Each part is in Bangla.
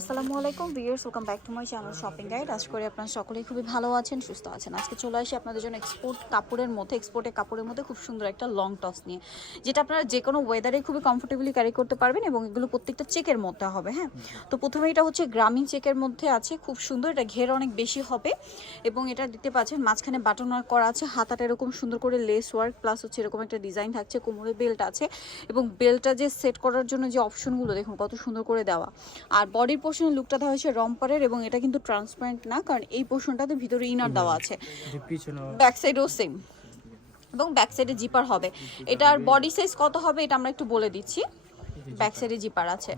আসসালামু আলাইকুম viewers welcome back to my channel shopping guide আশা করি আপনারা সকলেই খুবই ভালো আছেন, সুস্থ আছেন। আজকে চলে আসি আপনাদের জন্য এক্সপোর্ট কাপড়ের মধ্যে এক্সপোর্টের কাপড়ের মধ্যে খুব সুন্দর একটা লং টস নিয়ে, যেটা আপনারা যে কোনো ওয়েদারে খুবই কমফোর্টেবলি ক্যারি করতে পারবেন এবং এগুলো প্রত্যেকটা চেকের মধ্যে হবে হ্যাঁ? তো প্রথমে এটা হচ্ছে গ্রামীণ চেকের মধ্যে আছে, খুব সুন্দর, এটা ঘের অনেক বেশি হবে এবং এটা দেখতে পাচ্ছেন, মাঝখানে বাটন ওয়ার্ক করা আছে, হাতাটা এরকম সুন্দর করে লেস ওয়ার্ক প্লাস হচ্ছে এরকম একটা ডিজাইন থাকছে কোমরে বেল্ট আছে এবং বেল্টটা যে সেট করার জন্য যে অপশনগুলো দেখুন কত সুন্দর করে দেওয়া। আর বডির পোর্শনের লুকটা দেওয়া হয়েছে রম্পারের এবং এটা কিন্তু ট্রান্সপারেন্ট না কারণ এই পোর্শনটাতে ভিতরে ইনার দেওয়া আছে। ব্যাক সাইডও সেম এবং ব্যাক সাইডে জিপার হবে এটার বডি সাইজ কত হবে এটা আমরা একটু বলে দিচ্ছি। ব্যাক সাইডে জিপার আছে।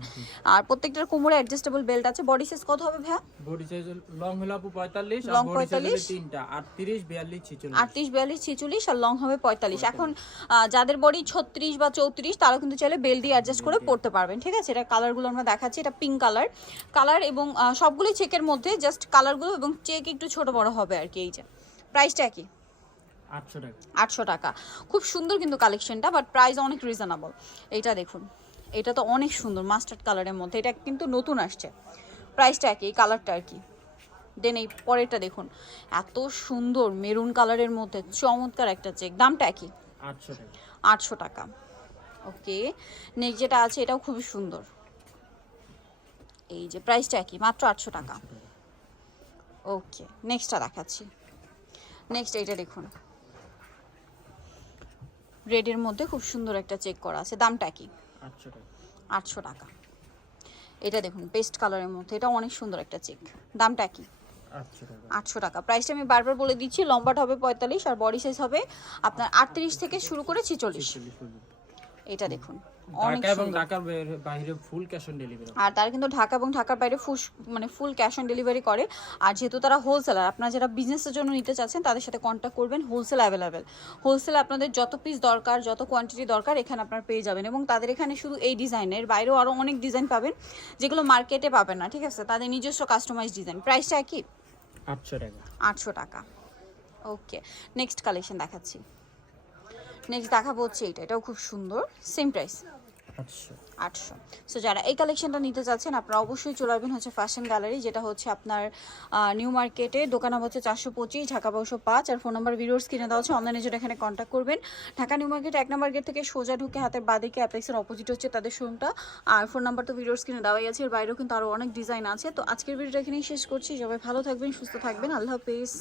আর প্রত্যেকটার কোমরে অ্যাডজাস্টেবল বেল্ট আছে। বডি সাইজ কত হবে ভাইয়া? বডি সাইজ লং হলো আপু 45 Long আর বডি সাইজ 45 তিনটা। 38 42 46 আটত্রিশ বিয়াল্লিশ ছেচল্লিশ আর লং হবে পঁয়তাল্লিশ। এখন যাদের বডি ছত্রিশ বা চৌত্রিশ তারা কিন্তু চাইলে বেল দিয়ে অ্যাডজাস্ট করে পড়তে পারবেন ঠিক আছে? এটা কালারগুলো আমরা দেখাচ্ছি। এটা পিঙ্ক কালার কালার এবং সবগুলোই চেকের মধ্যে জাস্ট কালারগুলো এবং চেক একটু ছোট বড় হবে আর কি এই যে। প্রাইসটা কি 800 টাকা। আটশো টাকা। খুব সুন্দর কিন্তু কালেকশনটা বাট প্রাইস অনেক রিজনেবল এইটা দেখুন। এটা তো অনেক সুন্দর মাস্টার্ড কালারের মধ্যে এটা কিন্তু নতুন আসছে। প্রাইসটা একই কালারটা আর কি দেন এই পরেরটা দেখুন এত সুন্দর মেরুন কালারের মধ্যে চমৎকার একটা চেক দামটা একই। 800 টাকা। আটশো টাকা। ওকে নেক্সট যেটা আছে এটাও খুবই সুন্দর। এই যে প্রাইসটা একই মাত্র আটশো টাকা। ওকে নেক্সটটা দেখাচ্ছি। নেক্সট এইটা দেখুন। রেডের মধ্যে খুব সুন্দর একটা চেক করা আছে দামটা কি 800 টাকা আটশো টাকা। এটা দেখুন পেস্ট কালারের মধ্যে। এটা অনেক সুন্দর একটা চেক। দামটা কি? 800 টাকা। আটশো টাকা। প্রাইসটা আমি বারবার বলে দিচ্ছি লম্বাটা হবে পঁয়তাল্লিশ আর বডি সাইজ হবে আপনার আটত্রিশ থেকে শুরু করে ছেচল্লিশ। এটা দেখুন। ঢাকা এবং ঢাকার বাইরে- ফুল ক্যাশ অন ডেলিভারি আর তারা কিন্তু ঢাকা এবং ঢাকার বাইরে ফুল মানে ফুল ক্যাশ অন ডেলিভারি করে। আর যেহেতু তারা হোলসেলার আপনারা যারা বিজনেসের জন্য নিতে চাচ্ছেন তাদের সাথে কন্ট্যাক্ট করবেন হোলসেল অ্যাভেলেবেল হোলসেলে আপনাদের যত পিস দরকার যত কোয়ান্টিটি দরকার এখানে আপনারা পেয়ে যাবেন। এবং তাদের এখানে শুধু এই ডিজাইনের বাইরেও আরও অনেক ডিজাইন পাবেন যেগুলো মার্কেটে পাবেন না ঠিক আছে? তাদের নিজস্ব কাস্টমাইজ ডিজাইন প্রাইসটা কি? 800 টাকা। আটশো টাকা। ওকে নেক্সট কালেকশন দেখাচ্ছি। নেক্সট দেখাবো হচ্ছে এইটা। এটাও খুব সুন্দর। সেম প্রাইস 800 আটশো। সো যারা এই কালেকশনটা নিতে চাচ্ছেন, আপনারা অবশ্যই চলে আসবেন হচ্ছে ফ্যাশন গ্যালারি যেটা হচ্ছে আপনার নিউ মার্কেটে দোকান নম্বর হচ্ছে চারশো পঁচিশ, ঢাকা বারোশো পাঁচ। আর ফোন নাম্বার ভিডিওস কিনে দেওয়া হচ্ছে অনলাইনে যেটা এখানে কন্ট্যাক্ট করবেন। ঢাকা নিউ মার্কেট এক নম্বর গেট থেকে সোজা ঢুকে হাতের বাদিকে অ্যাপেক্সের অপোজিট হচ্ছে তাদের শোরুমটা আর ফোন নাম্বার তো ভিডিওস কিনে দেওয়াই আছে, এর বাইরেও কিন্তু আরও অনেক ডিজাইন আছে। তো আজকের ভিডিওটা এখানেই শেষ করছি। সবাই ভালো থাকবেন, সুস্থ থাকবেন। আল্লাহ হাফিজ।